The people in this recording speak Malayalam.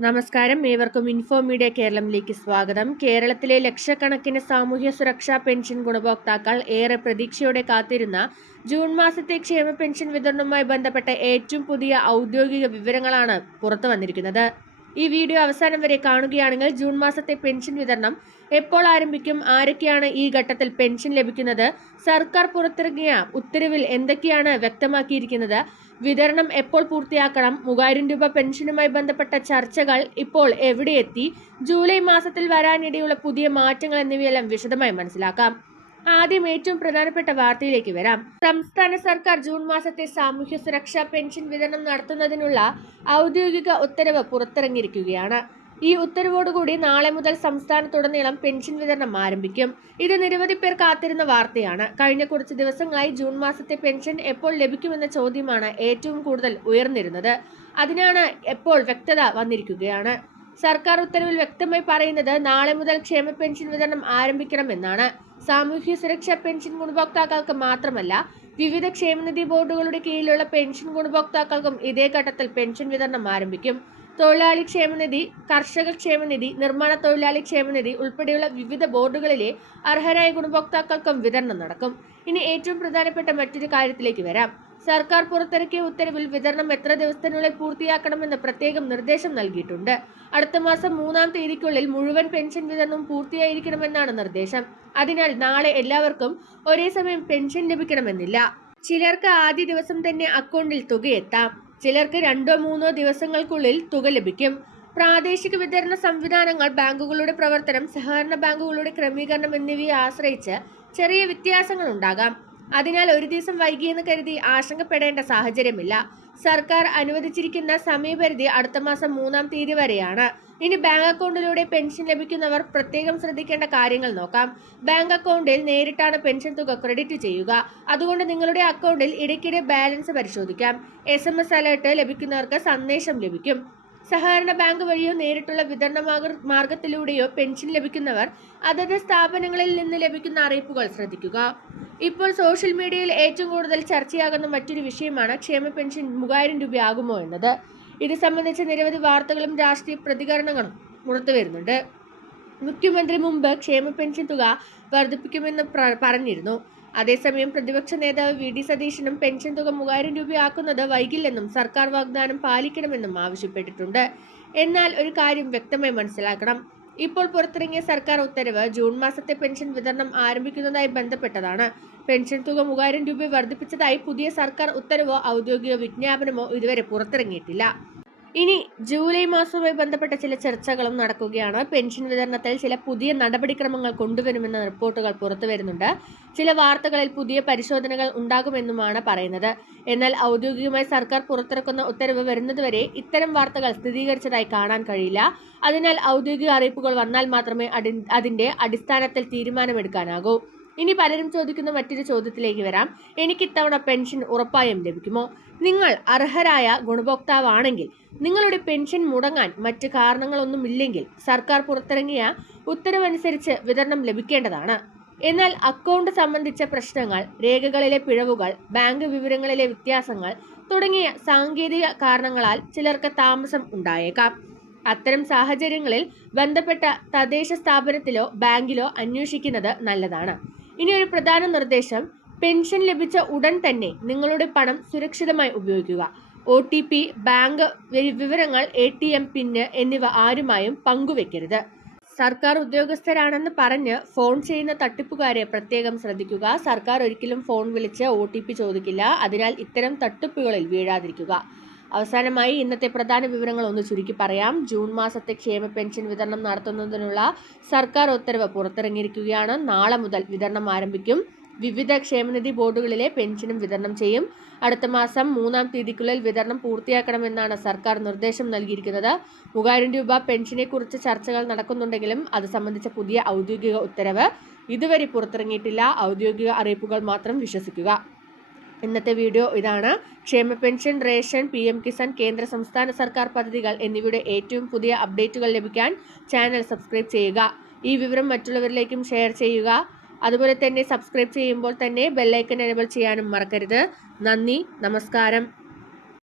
നമസ്കാരം, ഏവർക്കും ഇൻഫോ മീഡിയ കേരളത്തിലേക്ക് സ്വാഗതം. കേരളത്തിലെ ലക്ഷക്കണക്കിന് സാമൂഹ്യ സുരക്ഷാ പെൻഷൻ ഗുണഭോക്താക്കൾ ഏറെ പ്രതീക്ഷയോടെ കാത്തിരുന്ന ജൂൺ മാസത്തെ ക്ഷേമ പെൻഷൻ വിതരണവുമായി ബന്ധപ്പെട്ട ഏറ്റവും പുതിയ ഔദ്യോഗിക വിവരങ്ങളാണ് പുറത്തു വന്നിരിക്കുന്നത്. ഈ വീഡിയോ അവസാനം വരെ കാണുകയാണെങ്കിൽ ജൂൺ മാസത്തെ പെൻഷൻ വിതരണം എപ്പോൾ ആരംഭിക്കും, ആരൊക്കെയാണ് ഈ ഘട്ടത്തിൽ പെൻഷൻ ലഭിക്കുന്നത്, സർക്കാർ പുറത്തിറങ്ങിയ ഉത്തരവിൽ എന്തൊക്കെയാണ് വ്യക്തമാക്കിയിരിക്കുന്നത്, വിതരണം എപ്പോൾ പൂർത്തിയാക്കണം, 3000 രൂപ പെൻഷനുമായി ബന്ധപ്പെട്ട ചർച്ചകൾ ഇപ്പോൾ എവിടെയെത്തി, ജൂലൈ മാസത്തിൽ വരാനിടയുള്ള പുതിയ മാറ്റങ്ങൾ എന്നിവയെല്ലാം വിശദമായി മനസ്സിലാക്കാം. ആദ്യം ഏറ്റവും പ്രധാനപ്പെട്ട വാർത്തയിലേക്ക് വരാം. സംസ്ഥാന സർക്കാർ ജൂൺ മാസത്തെ സാമൂഹ്യ സുരക്ഷാ പെൻഷൻ വിതരണം നടത്തുന്നതിനുള്ള ഔദ്യോഗിക ഉത്തരവ് പുറത്തിറങ്ങിയിരിക്കുകയാണ്. ഈ ഉത്തരവോടുകൂടി നാളെ മുതൽ സംസ്ഥാനത്തുടനീളം പെൻഷൻ വിതരണം ആരംഭിക്കും. ഇത് നിരവധി പേർ കാത്തിരുന്ന വാർത്തയാണ്. കഴിഞ്ഞ കുറച്ച് ദിവസങ്ങളായി ജൂൺ മാസത്തെ പെൻഷൻ എപ്പോൾ ലഭിക്കുമെന്ന ചോദ്യമാണ് ഏറ്റവും കൂടുതൽ ഉയർന്നിരുന്നത്. അതിനാണ് എപ്പോൾ വ്യക്തത വന്നിരിക്കുകയാണ്. സർക്കാർ ഉത്തരവിൽ വ്യക്തമായി പറയുന്നത് നാളെ മുതൽ ക്ഷേമ പെൻഷൻ വിതരണം ആരംഭിക്കണമെന്നാണ്. സാമൂഹ്യ സുരക്ഷാ പെൻഷൻ ഗുണഭോക്താക്കൾക്ക് മാത്രമല്ല, വിവിധ ക്ഷേമനിധി ബോർഡുകളുടെ കീഴിലുള്ള പെൻഷൻ ഗുണഭോക്താക്കൾക്കും ഇതേ ഘട്ടത്തിൽ പെൻഷൻ വിതരണം ആരംഭിക്കും. തൊഴിലാളി ക്ഷേമനിധി, കർഷക ക്ഷേമനിധി, നിർമ്മാണ തൊഴിലാളി ക്ഷേമനിധി ഉൾപ്പെടെയുള്ള വിവിധ ബോർഡുകളിലെ അർഹരായ ഗുണഭോക്താക്കൾക്കും വിതരണം നടക്കും. ഇനി ഏറ്റവും പ്രധാനപ്പെട്ട മറ്റൊരു കാര്യത്തിലേക്ക് വരാം. സർക്കാർ പുറത്തിറക്കിയ ഉത്തരവിൽ വിതരണം എത്ര ദിവസത്തിനുള്ളിൽ പൂർത്തിയാക്കണമെന്ന് പ്രത്യേകം നിർദ്ദേശം നൽകിയിട്ടുണ്ട്. അടുത്ത മാസം 3-ാം തീയതിക്കുള്ളിൽ മുഴുവൻ പെൻഷൻ വിതരണവും പൂർത്തിയായിരിക്കണമെന്നാണ് നിർദ്ദേശം. അതിനാൽ നാളെ എല്ലാവർക്കും ഒരേ സമയം പെൻഷൻ ലഭിക്കണമെന്നില്ല. ചിലർക്ക് ആദ്യ ദിവസം തന്നെ അക്കൗണ്ടിൽ തുകയെത്താം, ചിലർക്ക് 2-3 ദിവസങ്ങൾക്കുള്ളിൽ തുക ലഭിക്കും. പ്രാദേശിക വിതരണ സംവിധാനങ്ങൾ, ബാങ്കുകളുടെ പ്രവർത്തനം, സഹകരണ ബാങ്കുകളുടെ ക്രമീകരണം എന്നിവയെ ആശ്രയിച്ച് ചെറിയ വ്യത്യാസങ്ങൾ ഉണ്ടാകാം. അതിനാൽ ഒരു ദിവസം വൈകിയെന്ന് കരുതി ആശങ്കപ്പെടേണ്ട സാഹചര്യമില്ല. സർക്കാർ അനുവദിച്ചിരിക്കുന്ന സമയപരിധി അടുത്ത മാസം 3-ാം തീയതി വരെയാണ്. ഇനി ബാങ്ക് അക്കൗണ്ടിലൂടെ പെൻഷൻ ലഭിക്കുന്നവർ പ്രത്യേകം ശ്രദ്ധിക്കേണ്ട കാര്യങ്ങൾ നോക്കാം. ബാങ്ക് അക്കൗണ്ടിൽ നേരിട്ടാണ് പെൻഷൻ തുക ക്രെഡിറ്റ് ചെയ്യുക. അതുകൊണ്ട് നിങ്ങളുടെ അക്കൗണ്ടിൽ ഇടയ്ക്കിടെ ബാലൻസ് പരിശോധിക്കാം. SMS അലേർട്ട് ലഭിക്കുന്നവർക്ക് സന്ദേശം ലഭിക്കും. സഹകരണ ബാങ്ക് വഴിയോ നേരിട്ടുള്ള വിതരണ മാർഗത്തിലൂടെയോ പെൻഷൻ ലഭിക്കുന്നവർ അതത് സ്ഥാപനങ്ങളിൽ നിന്ന് ലഭിക്കുന്ന അറിയിപ്പുകൾ ശ്രദ്ധിക്കുക. ഇപ്പോൾ സോഷ്യൽ മീഡിയയിൽ ഏറ്റവും കൂടുതൽ ചർച്ചയാകുന്ന മറ്റൊരു വിഷയമാണ് ക്ഷേമ പെൻഷൻ 3000 രൂപയാകുമോ എന്നത്. ഇത് സംബന്ധിച്ച് നിരവധി വാർത്തകളും രാഷ്ട്രീയ പ്രതികരണങ്ങളും പുറത്തു വരുന്നുണ്ട്. മുഖ്യമന്ത്രി മുമ്പ് ക്ഷേമ പെൻഷൻ തുക വർദ്ധിപ്പിക്കുമെന്ന് പറഞ്ഞിരുന്നു. അതേസമയം പ്രതിപക്ഷ നേതാവ് VD സതീശനും പെൻഷൻ തുക 3000 രൂപയാക്കുന്നത് വൈകില്ലെന്നും സർക്കാർ വാഗ്ദാനം പാലിക്കണമെന്നും ആവശ്യപ്പെട്ടിട്ടുണ്ട്. എന്നാൽ ഒരു കാര്യം വ്യക്തമായി മനസ്സിലാക്കണം. ഇപ്പോൾ പുറത്തിറങ്ങിയ സർക്കാർ ഉത്തരവ് ജൂൺ മാസത്തെ പെൻഷൻ വിതരണം ആരംഭിക്കുന്നതായി ബന്ധപ്പെട്ടതാണ്. പെൻഷൻ തുക 3000 രൂപ വർദ്ധിപ്പിച്ചതായി പുതിയ സർക്കാർ ഉത്തരവോ ഔദ്യോഗിക വിജ്ഞാപനമോ ഇതുവരെ പുറത്തിറങ്ങിയിട്ടില്ല. ഇനി ജൂലൈ മാസവുമായി ബന്ധപ്പെട്ട ചില ചർച്ചകളും നടക്കുകയാണ്. പെൻഷൻ വിതരണത്തിൽ ചില പുതിയ നടപടിക്രമങ്ങൾ കൊണ്ടുവരുമെന്ന റിപ്പോർട്ടുകൾ പുറത്തു വരുന്നുണ്ട്. ചില വാർത്തകളിൽ പുതിയ പരിശോധനകൾ ഉണ്ടാകുമെന്നുമാണ് പറയുന്നത്. എന്നാൽ ഔദ്യോഗികമായി സർക്കാർ പുറത്തിറക്കുന്ന ഉത്തരവ് വരുന്നതുവരെ ഇത്തരം വാർത്തകൾ സ്ഥിരീകരിച്ചതായി കാണാൻ കഴിയില്ല. അതിനാൽ ഔദ്യോഗിക അറിയിപ്പുകൾ വന്നാൽ മാത്രമേ അതിന്റെ അടിസ്ഥാനത്തിൽ തീരുമാനമെടുക്കാനാകൂ. ഇനി പലരും ചോദിക്കുന്ന മറ്റൊരു ചോദ്യത്തിലേക്ക് വരാം. എനിക്ക് ഇത്തവണ പെൻഷൻ ഉറപ്പായും ലഭിക്കുമോ? നിങ്ങൾ അർഹരായ ഗുണഭോക്താവാണെങ്കിൽ, നിങ്ങളുടെ പെൻഷൻ മുടങ്ങാൻ മറ്റ് കാരണങ്ങളൊന്നുമില്ലെങ്കിൽ സർക്കാർ പുറത്തിറങ്ങിയ ഉത്തരവനുസരിച്ച് വിതരണം ലഭിക്കേണ്ടതാണ്. എന്നാൽ അക്കൗണ്ട് സംബന്ധിച്ച പ്രശ്നങ്ങൾ, രേഖകളിലെ പിഴവുകൾ, ബാങ്ക് വിവരങ്ങളിലെ വ്യത്യാസങ്ങൾ തുടങ്ങിയ സാങ്കേതിക കാരണങ്ങളാൽ ചിലർക്ക് താമസം ഉണ്ടായേക്കാം. അത്തരം സാഹചര്യങ്ങളിൽ ബന്ധപ്പെട്ട തദ്ദേശ സ്ഥാപനത്തിലോ ബാങ്കിലോ അന്വേഷിക്കുന്നത് നല്ലതാണ്. ഇനി ഒരു പ്രധാന നിർദ്ദേശം, പെൻഷൻ ലഭിച്ച ഉടൻ തന്നെ നിങ്ങളുടെ പണം സുരക്ഷിതമായി ഉപയോഗിക്കുക. OTP, ബാങ്ക് വിവരങ്ങൾ, ATM പിൻ എന്നിവ ആരുമായും പങ്കുവെക്കരുത്. സർക്കാർ ഉദ്യോഗസ്ഥരാണെന്ന് പറഞ്ഞ് ഫോൺ ചെയ്യുന്ന തട്ടിപ്പുകാരെ പ്രത്യേകം ശ്രദ്ധിക്കുക. സർക്കാർ ഒരിക്കലും ഫോൺ വിളിച്ച് OTP ചോദിക്കില്ല. അതിനാൽ ഇത്തരം തട്ടിപ്പുകളിൽ വീഴാതിരിക്കുക. അവസാനമായി ഇന്നത്തെ പ്രധാന വിവരങ്ങൾ ഒന്ന് ചുരുക്കി പറയാം. ജൂൺ മാസത്തെ ക്ഷേമ പെൻഷൻ വിതരണം നടത്തുന്നതിനുള്ള സർക്കാർ ഉത്തരവ് പുറത്തിറങ്ങിയിരിക്കുകയാണ്. നാളെ മുതൽ വിതരണം ആരംഭിക്കും. വിവിധ ക്ഷേമനിധി ബോർഡുകളിലെ പെൻഷനും വിതരണം ചെയ്യും. അടുത്ത മാസം 3-ാം തീയതിക്കുള്ളിൽ വിതരണം പൂർത്തിയാക്കണമെന്നാണ് സർക്കാർ നിർദ്ദേശം നൽകിയിരിക്കുന്നത്. 3000 രൂപ പെൻഷനെ കുറിച്ച് ചർച്ചകൾ നടക്കുന്നുണ്ടെങ്കിലും അത് സംബന്ധിച്ച പുതിയ ഔദ്യോഗിക ഉത്തരവ് ഇതുവരെ പുറത്തിറങ്ങിയിട്ടില്ല. ഔദ്യോഗിക അറിയിപ്പുകൾ മാത്രം വിശ്വസിക്കുക. ഇന്നത്തെ വീഡിയോ ഇതാണ്. ക്ഷേമ പെൻഷൻ, റേഷൻ, PM കിസാൻ, കേന്ദ്ര സംസ്ഥാന സർക്കാർ പദ്ധതികൾ എന്നിവയുടെ ഏറ്റവും പുതിയ അപ്ഡേറ്റുകൾ ലഭിക്കാൻ ചാനൽ സബ്സ്ക്രൈബ് ചെയ്യുക. ഈ വിവരം മറ്റുള്ളവരിലേക്കും ഷെയർ ചെയ്യുക. അതുപോലെ തന്നെ സബ്സ്ക്രൈബ് ചെയ്യുമ്പോൾ തന്നെ ബെല്ലൈക്കൺ എനേബിൾ ചെയ്യാനും മറക്കരുത്. നന്ദി, നമസ്കാരം.